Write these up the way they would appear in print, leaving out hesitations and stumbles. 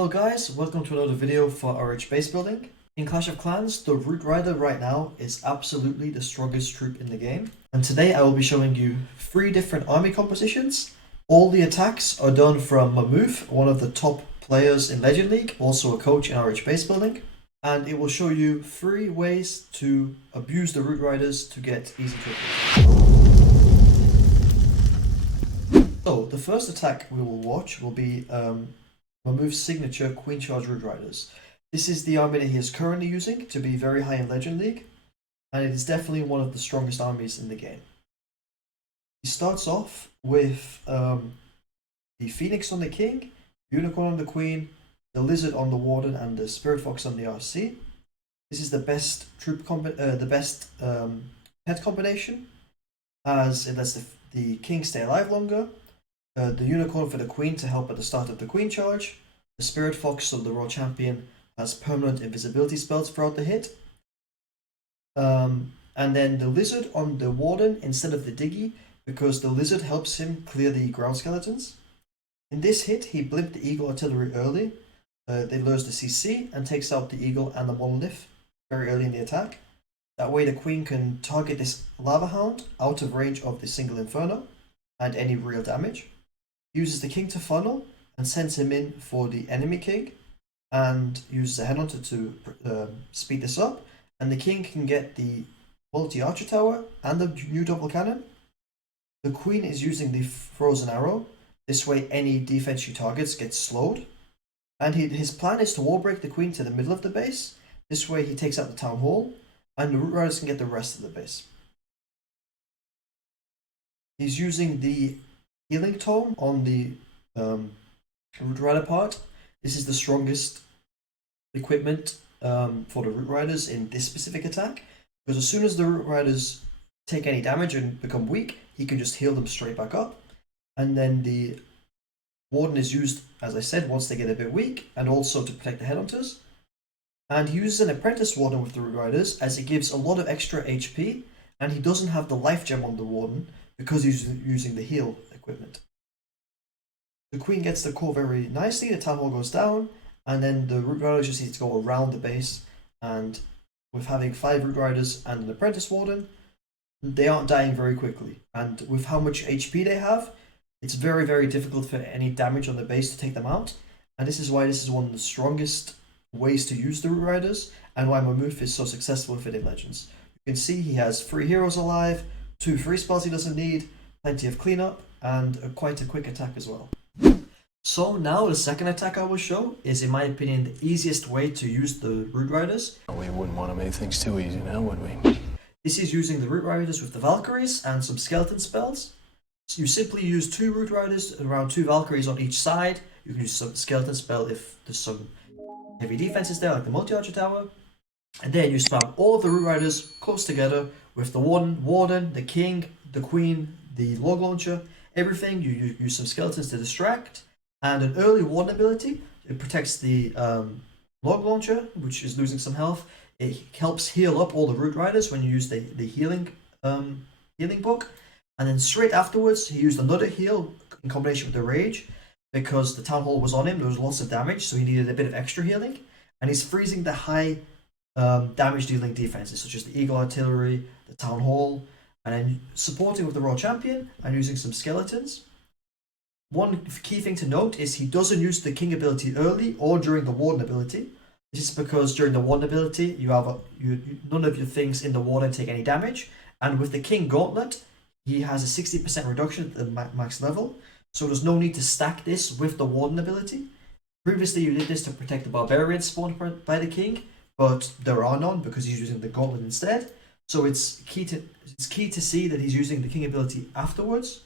Hello guys, welcome to another video for RH Basebuilding. In Clash of Clans, the RootRider right now is absolutely the strongest troop in the game. And today I will be showing you 3 different army compositions. All the attacks are done from Mammoth, one of the top players in Legend League, also a coach in RH Basebuilding. And it will show you 3 ways to abuse the RootRiders to get easy triples. So the first attack we will watch will be Mammoth's signature Queen Charge RootRiders. This is the army that he is currently using to be very high in Legend League, and it is definitely one of the strongest armies in the game. He starts off with the Phoenix on the King, Unicorn on the Queen, the Lizard on the Warden, and the Spirit Fox on the RC. This is the best pet combination, as it lets the King stay alive longer. The Unicorn for the Queen to help at the start of the Queen charge. The Spirit Fox, so the Raw Champion, has permanent invisibility spells throughout the hit. And then the Lizard on the Warden instead of the Diggy, because the Lizard helps him clear the ground skeletons. In this hit, he blimped the Eagle Artillery early. They lures the CC and takes out the Eagle and the Monolith very early in the attack. That way the Queen can target this Lava Hound out of range of the single Inferno and any real damage. Uses the King to funnel and sends him in for the enemy King, and uses a Headhunter to speed this up, and the King can get the multi-archer tower and the new double cannon. The Queen is using the Frozen Arrow. This way any defense she targets gets slowed, and his plan is to wall break the Queen to the middle of the base. This way he takes out the Town Hall, and the RootRiders can get the rest of the base. He's using the Healing Tome on the RootRider part. This is the strongest equipment for the RootRiders in this specific attack, because as soon as the RootRiders take any damage and become weak, he can just heal them straight back up. And then the Warden is used, as I said, once they get a bit weak, and also to protect the Headhunters. And he uses an Apprentice Warden with the RootRiders, as it gives a lot of extra HP, and he doesn't have the Life Gem on the Warden because he's using the heal equipment. The Queen gets the core very nicely, the Town Hall goes down, and then the RootRiders just need to go around the base, and with having 5 RootRiders and an Apprentice Warden, they aren't dying very quickly. And with how much HP they have, it's very, very difficult for any damage on the base to take them out. And this is why this is one of the strongest ways to use the RootRiders, and why Mammoth is so successful with it in Legends. You can see he has 3 heroes alive, 2 free spells he doesn't need, plenty of cleanup, and quite a quick attack as well. So now the second attack I will show is, in my opinion, the easiest way to use the RootRiders. We wouldn't want to make things too easy now, would we? This is using the RootRiders with the Valkyries and some skeleton spells. So you simply use 2 RootRiders, around 2 Valkyries on each side. You can use some skeleton spell if there's some heavy defenses there, like the multi-archer tower. And then you spam all of the RootRiders close together with the Warden, the King, the Queen, the Log Launcher, everything. You use some skeletons to distract, and an early Warden ability. It protects the Log Launcher, which is losing some health. It helps heal up all the RootRiders when you use the healing book. And then straight afterwards, he used another heal in combination with the Rage, because the Town Hall was on him. There was lots of damage, so he needed a bit of extra healing. And he's freezing the high damage dealing defenses, such as the Eagle Artillery, the Town Hall, and then supporting with the Raw Champion and using some skeletons. One key thing to note is he doesn't use the King ability early or during the Warden ability. This is because during the Warden ability, you have none of your things in the Warden take any damage, and with the King Gauntlet, he has a 60% reduction at the max level, so there's no need to stack this with the Warden ability. Previously, you did this to protect the Barbarians spawned by the King, but there are none because he's using the Gauntlet instead. So it's key to see that he's using the King ability afterwards,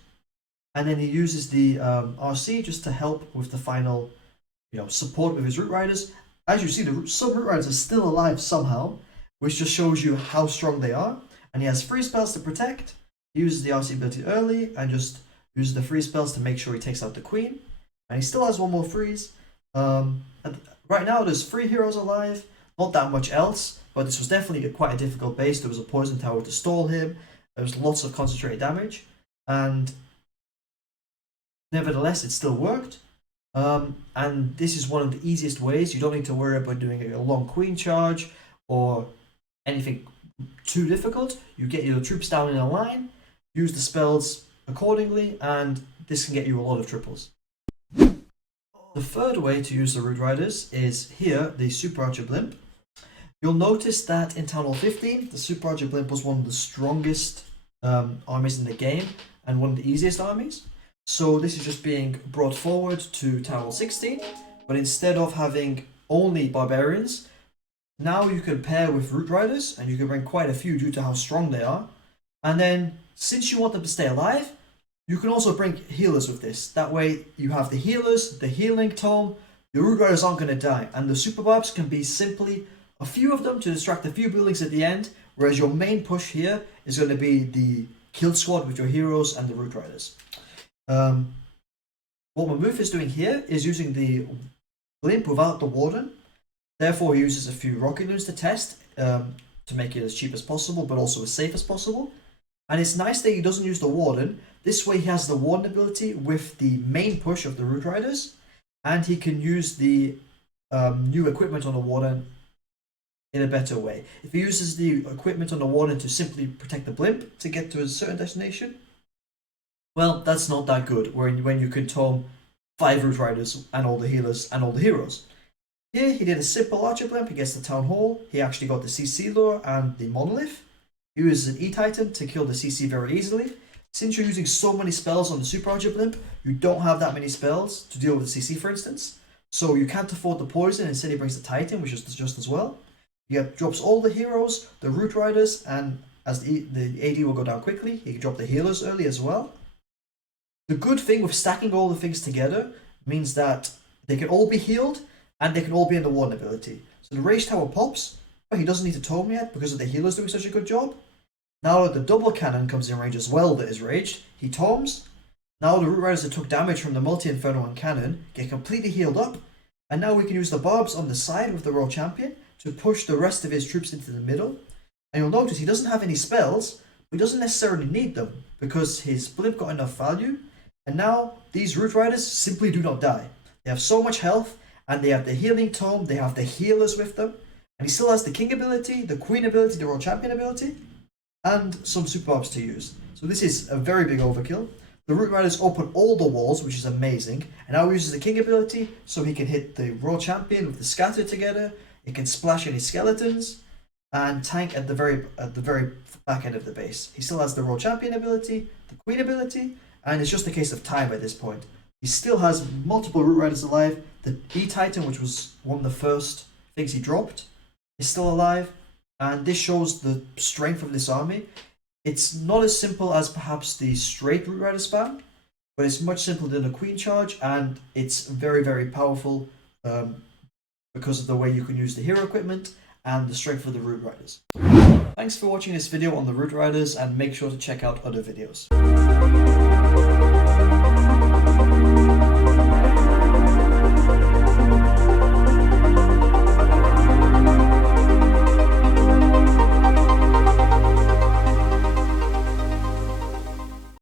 and then he uses the RC just to help with the final, support with his RootRiders. As you see, some RootRiders are still alive somehow, which just shows you how strong they are. And he has free spells to protect. He uses the RC ability early and just uses the free spells to make sure he takes out the Queen. And he still has one more freeze. And right now there's 3 heroes alive, not that much else, but this was definitely quite a difficult base. There was a poison tower to stall him. There was lots of concentrated damage, and nevertheless it still worked. And this is one of the easiest ways. You don't need to worry about doing a long queen charge or anything too difficult. You get your troops down in a line, use the spells accordingly, and this can get you a lot of triples. The third way to use the RootRiders is here, the Superarcher Blimp. You'll notice that in Town Hall 15, the Superarcher Blimp was one of the strongest armies in the game and one of the easiest armies. So this is just being brought forward to Town Hall 16, but instead of having only barbarians, now you can pair with RootRiders, and you can bring quite a few due to how strong they are. And then, since you want them to stay alive, you can also bring healers with this. That way you have the healers, the healing tome, the RootRiders aren't going to die, and the Super Barbs can be simply a few of them to distract a few buildings at the end, whereas your main push here is going to be the kill squad with your heroes and the RootRiders. What Mammoth is doing here is using the Blimp without the Warden. Therefore, he uses a few rocket loons to test to make it as cheap as possible, but also as safe as possible. And it's nice that he doesn't use the Warden. This way he has the Warden ability with the main push of the RootRiders, and he can use the new equipment on the Warden in a better way. If he uses the equipment on the Warden to simply protect the Blimp to get to a certain destination, well, that's not that good when you can tome 5 RootRiders and all the healers and all the heroes. Here he did a simple Archer Blimp against the Town Hall. He actually got the CC lure and the Monolith. He uses an E-Titan to kill the CC very easily. Since you're using so many spells on the Super Archer Blimp, you don't have that many spells to deal with the CC, for instance. So you can't afford the poison, instead he brings the Titan, which is just as well. He drops all the heroes, the RootRiders, and as the AD will go down quickly, he can drop the healers early as well. The good thing with stacking all the things together means that they can all be healed, and they can all be in the Warden ability. So the Rage Tower pops, but he doesn't need to tome yet because of the healers doing such a good job. Now that the double cannon comes in range as well that is raged, he tomes. Now the RootRiders that took damage from the multi-inferno and cannon get completely healed up, and now we can use the barbs on the side with the Royal Champion to push the rest of his troops into the middle. And you'll notice he doesn't have any spells, but he doesn't necessarily need them because his Blimp got enough value, and now these RootRiders simply do not die. They have so much health, and they have the healing tome, they have the healers with them, and he still has the King ability, the Queen ability, the Royal Champion ability, and some Super Barbs to use. So this is a very big overkill. The RootRiders open all the walls, which is amazing, and now he uses the King ability so he can hit the Royal Champion with the Scatter together, it can splash any skeletons, and tank at the very back end of the base. He still has the Royal Champion ability, the Queen ability, and it's just a case of time at this point. He still has multiple RootRiders alive. The E-Titan, which was one of the first things he dropped, is still alive, and this shows the strength of this army. It's not as simple as perhaps the straight RootRider spam, but it's much simpler than a Queen charge, and it's very, very powerful because of the way you can use the hero equipment and the strength of the RootRiders. Thanks for watching this video on the RootRiders, and make sure to check out other videos.